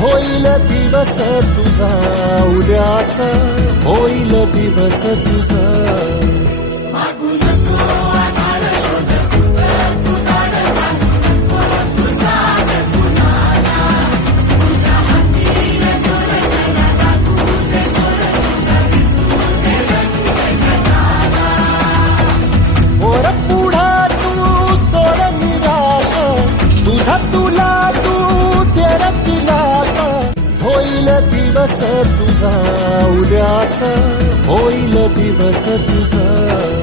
होईल दिवस तुझा उद्याचा, होईल दिवस तुझा. वर पुढा तू सोड निराश, तुझा तुला तू तेर दिलास. होईल दिवस तुझा उद्याचा, होईल दिवस तुझा.